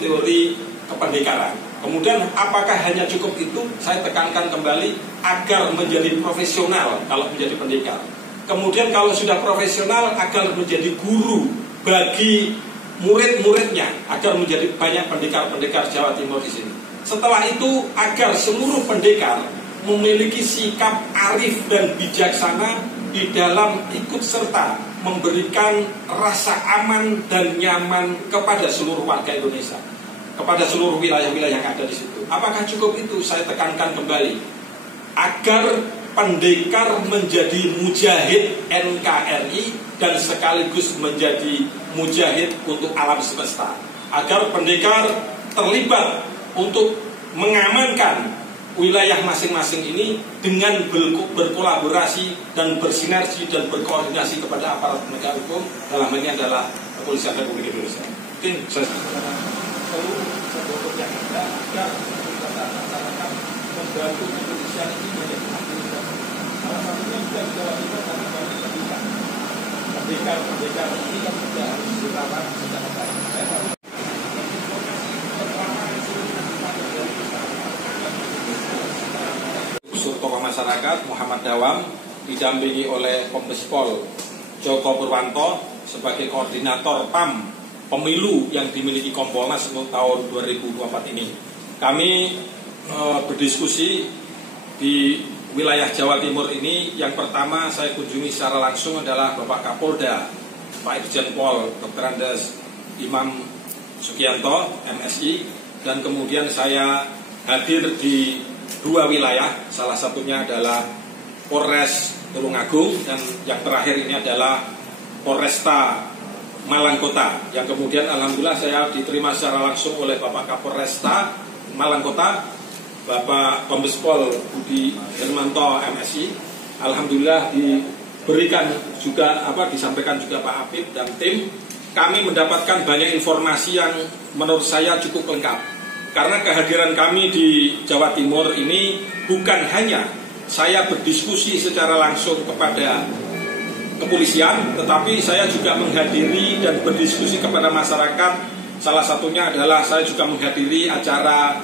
teori kependekaran. Kemudian apakah hanya cukup itu? Saya tekankan kembali agar menjadi profesional kalau menjadi pendekar. Kemudian kalau sudah profesional agar menjadi guru bagi murid-muridnya, agar menjadi banyak pendekar-pendekar Jawa Timur di sini. Setelah itu agar seluruh pendekar memiliki sikap arif dan bijaksana di dalam ikut serta memberikan rasa aman dan nyaman kepada seluruh warga Indonesia, kepada seluruh wilayah-wilayah yang ada di situ. Apakah cukup itu? Saya tekankan kembali agar pendekar menjadi mujahid NKRI dan sekaligus menjadi mujahid untuk alam semesta, agar pendekar terlibat untuk mengamankan wilayah masing-masing ini dengan berkolaborasi dan bersinergi dan berkoordinasi kepada aparat penegak hukum, dalam hal ini adalah Kepolisian Republik Indonesia. Mungkin saya perlu seluruh yang ada agar masyarakat membantu Indonesia ini menjadi aktivitas. Salah satunya juga di Jawa Timur karena banyak pendidikan. Pendekar ini kan juga harus dirawat secara baik. Tokoh masyarakat Muhammad Dawam didampingi oleh Kombes Pol Joko Purwanto sebagai koordinator PAM pemilu yang dimiliki Kompolnas untuk tahun 2024 ini. Kami berdiskusi di wilayah Jawa Timur ini. Yang pertama saya kunjungi secara langsung adalah Bapak Kapolda, Pak Irjen Pol Dr. Andes Imam Sugianto, MSI, dan kemudian saya hadir di dua wilayah, salah satunya adalah Polres Tulungagung dan yang terakhir ini adalah Polresta Malang Kota, yang kemudian alhamdulillah saya diterima secara langsung oleh Bapak Kapolresta Malang Kota, Bapak Kombes Pol Budi Hermanto MSI. Alhamdulillah diberikan juga disampaikan juga Pak Apip dan tim. Kami mendapatkan banyak informasi yang menurut saya cukup lengkap. Karena kehadiran kami di Jawa Timur ini bukan hanya saya berdiskusi secara langsung kepada kepolisian, tetapi saya juga menghadiri dan berdiskusi kepada masyarakat. Salah satunya adalah saya juga menghadiri acara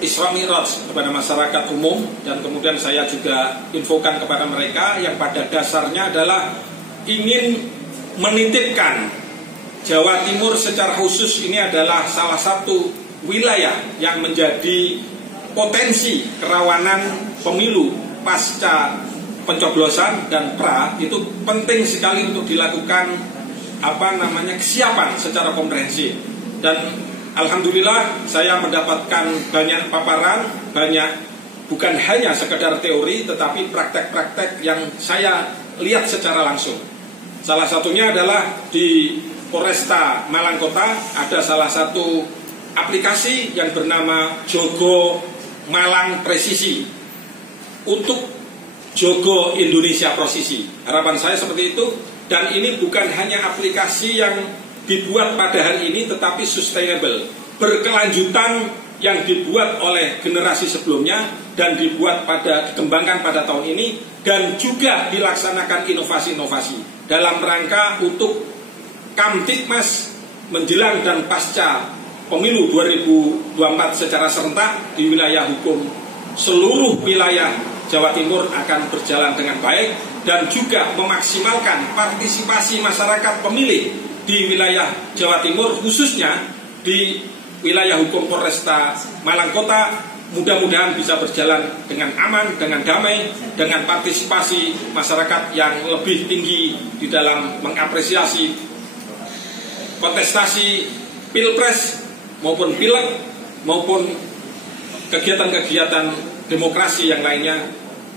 Isra Mi'raj kepada masyarakat umum, dan kemudian saya juga infokan kepada mereka yang pada dasarnya adalah ingin menitipkan Jawa Timur secara khusus ini adalah salah satu wilayah yang menjadi potensi kerawanan pemilu pasca pencoblosan dan pra. Itu penting sekali untuk dilakukan kesiapan secara komprehensif. Dan alhamdulillah saya mendapatkan banyak paparan, bukan hanya sekedar teori tetapi praktek-praktek yang saya lihat secara langsung. Salah satunya adalah di Polresta Malang Kota ada salah satu aplikasi yang bernama Jogo Malang Presisi untuk Jogo Indonesia Prosisi. Harapan saya seperti itu. Dan ini bukan hanya aplikasi yang dibuat pada hari ini, tetapi sustainable, berkelanjutan, yang dibuat oleh generasi sebelumnya dan dikembangkan pada tahun ini, dan juga dilaksanakan inovasi-inovasi dalam rangka untuk Kamtibmas menjelang dan pasca pemilu 2024 secara serentak di wilayah hukum. Seluruh wilayah Jawa Timur akan berjalan dengan baik dan juga memaksimalkan partisipasi masyarakat pemilih di wilayah Jawa Timur, khususnya di wilayah hukum Polresta Malang Kota. Mudah-mudahan bisa berjalan dengan aman, dengan damai, dengan partisipasi masyarakat yang lebih tinggi di dalam mengapresiasi kontestasi Pilpres maupun pileg maupun kegiatan-kegiatan demokrasi yang lainnya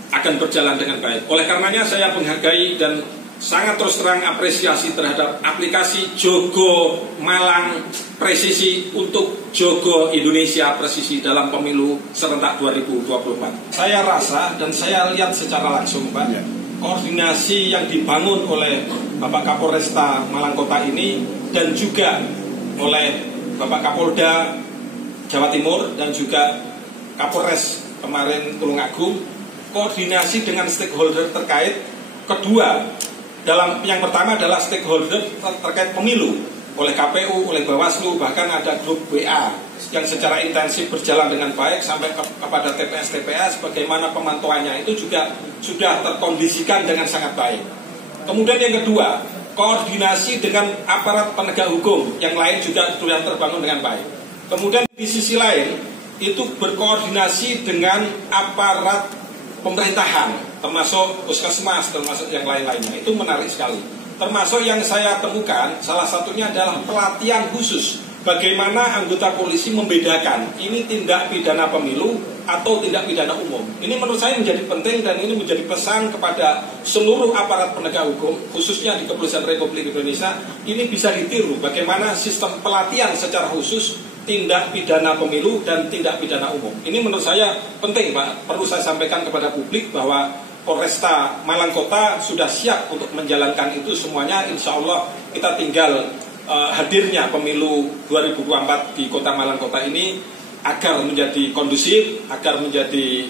akan berjalan dengan baik. Oleh karenanya saya menghargai dan sangat terus terang apresiasi terhadap aplikasi Jogo Malang Presisi untuk Jogo Indonesia Presisi dalam pemilu serentak 2024. Saya rasa dan saya lihat secara langsung, Pak, koordinasi yang dibangun oleh Bapak Kapolresta Malang Kota ini dan juga oleh Bapak Kapolda Jawa Timur dan juga Kapolres kemarin Tulungagung, koordinasi dengan stakeholder terkait. Kedua, yang pertama adalah stakeholder terkait pemilu. oleh KPU, oleh Bawaslu, bahkan ada grup WA yang secara intensif berjalan dengan baik sampai kepada TPS-TPS. Bagaimana pemantauannya itu juga sudah terkondisikan dengan sangat baik. Kemudian yang kedua, koordinasi dengan aparat penegak hukum yang lain juga sudah terbangun dengan baik. Kemudian di sisi lain itu berkoordinasi dengan aparat pemerintahan, termasuk puskesmas, termasuk yang lain-lainnya. Itu menarik sekali. Termasuk yang saya temukan, salah satunya adalah pelatihan khusus bagaimana anggota polisi membedakan ini tindak pidana pemilu atau tindak pidana umum. Ini menurut saya menjadi penting dan ini menjadi pesan kepada seluruh aparat penegak hukum, khususnya di Kepolisian Republik Indonesia. Ini bisa ditiru bagaimana sistem pelatihan secara khusus tindak pidana pemilu dan tindak pidana umum. Ini menurut saya penting, Pak. Perlu saya sampaikan kepada publik bahwa Polresta Malang Kota sudah siap untuk menjalankan itu semuanya. Insya Allah kita tinggal hadirnya pemilu 2024 di Kota Malang Kota ini agar menjadi kondusif, agar menjadi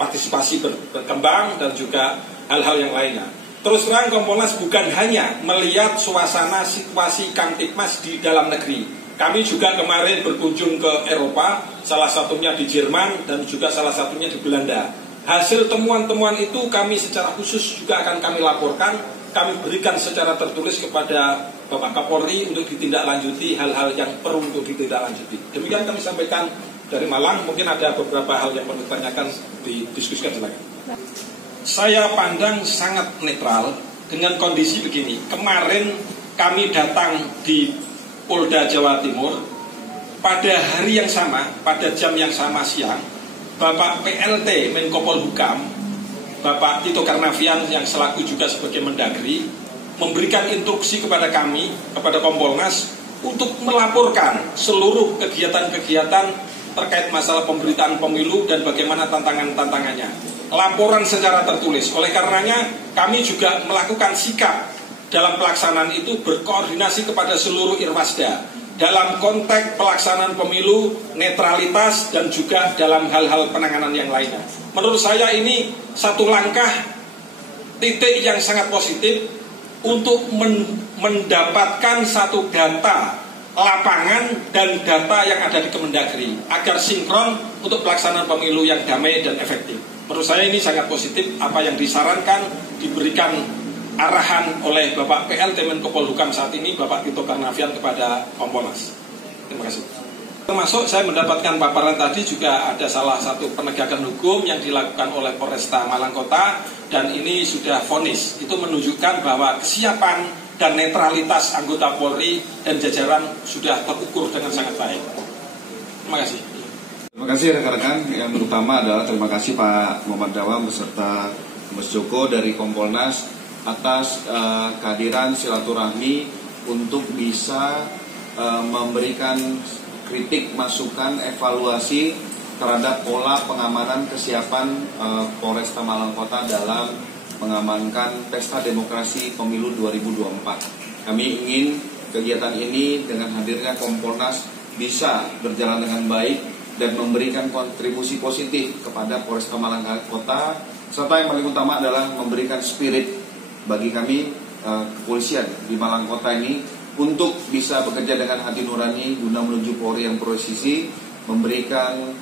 partisipasi berkembang dan juga hal-hal yang lainnya. Terus terang Kompolnas bukan hanya melihat suasana situasi Kamtipmas di dalam negeri. Kami juga kemarin berkunjung ke Eropa, salah satunya di Jerman dan juga salah satunya di Belanda. Hasil temuan-temuan itu kami secara khusus juga akan kami laporkan, kami berikan secara tertulis kepada Bapak Kapolri untuk ditindaklanjuti hal-hal yang perlu untuk ditindaklanjuti. Demikian kami sampaikan dari Malang, mungkin ada beberapa hal yang perlu ditanyakan, didiskusikan silakan. Saya pandang sangat netral dengan kondisi begini. Kemarin kami datang di Polda Jawa Timur pada hari yang sama, pada jam yang sama siang. Bapak PLT Menko Polhukam, Bapak Tito Karnavian yang selaku juga sebagai Mendagri, memberikan instruksi kepada kami, kepada Kompolnas untuk melaporkan seluruh kegiatan-kegiatan terkait masalah pemberitaan pemilu dan bagaimana tantangan-tantangannya. Laporan secara tertulis. Oleh karenanya kami juga melakukan sikap dalam pelaksanaan itu berkoordinasi kepada seluruh Irwasda dalam konteks pelaksanaan pemilu, netralitas, dan juga dalam hal-hal penanganan yang lainnya. Menurut saya ini satu langkah titik yang sangat positif untuk mendapatkan satu data lapangan dan data yang ada di Kemendagri agar sinkron untuk pelaksanaan pemilu yang damai dan efektif. Menurut saya ini sangat positif apa yang disarankan, diberikan arahan oleh Bapak PLT Menko Polhukam saat ini, Bapak Tito Karnavian kepada Kompolnas. Terima kasih. Termasuk saya mendapatkan paparan tadi juga ada salah satu penegakan hukum yang dilakukan oleh Polresta Malang Kota dan ini sudah vonis. Itu menunjukkan bahwa kesiapan dan netralitas anggota Polri dan jajaran sudah terukur dengan sangat baik. Terima kasih. Terima kasih rekan-rekan. Yang pertama adalah terima kasih Pak Muhammad Dawam beserta Mas Joko dari Kompolnas atas kehadiran silaturahmi untuk bisa memberikan kritik, masukan, evaluasi terhadap pola pengamanan kesiapan Polresta Malang Kota dalam mengamankan pesta demokrasi pemilu 2024. Kami ingin kegiatan ini dengan hadirnya Kompolnas bisa berjalan dengan baik dan memberikan kontribusi positif kepada Polresta Malang Kota, serta yang paling utama adalah memberikan spirit bagi kami kepolisian di Malang Kota ini untuk bisa bekerja dengan hati nurani guna menuju Polri yang presisi, memberikan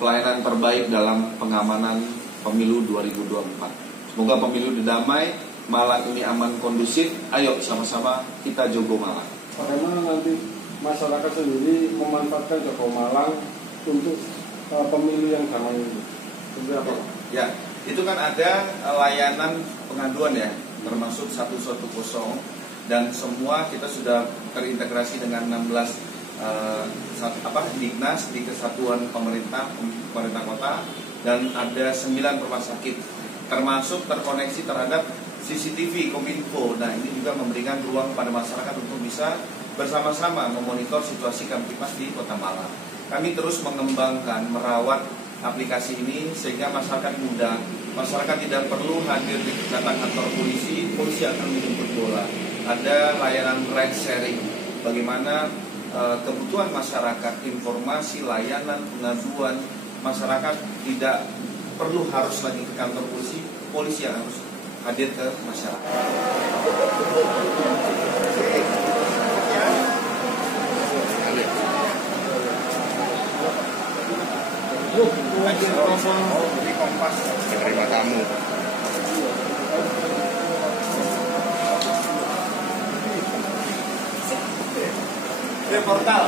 pelayanan terbaik dalam pengamanan pemilu 2024. Semoga pemilu damai, Malang ini aman kondusif. Ayo sama-sama kita jogo Malang. Bagaimana nanti masyarakat sendiri memanfaatkan jogo Malang untuk pemilu yang damai ini? Seperti apa? Ya, itu kan ada layanan pengaduan ya, termasuk 110 dan semua kita sudah terintegrasi dengan 16 Dignas di kesatuan pemerintah kota dan ada 9 rumah sakit termasuk terkoneksi terhadap CCTV Kominfo. Nah, ini juga memberikan ruang pada masyarakat untuk bisa bersama-sama memonitor situasi Kamtipmas di Kota Malang. Kami terus mengembangkan, merawat aplikasi ini sehingga masyarakat mudah. Masyarakat tidak perlu hadir di datang kantor polisi akan menjemput bola. Ada layanan ride sharing, bagaimana kebutuhan masyarakat, informasi, layanan, pengaduan, masyarakat tidak perlu harus lagi ke kantor polisi yang harus hadir ke masyarakat. Ini Kompas menerima tamu. Portal.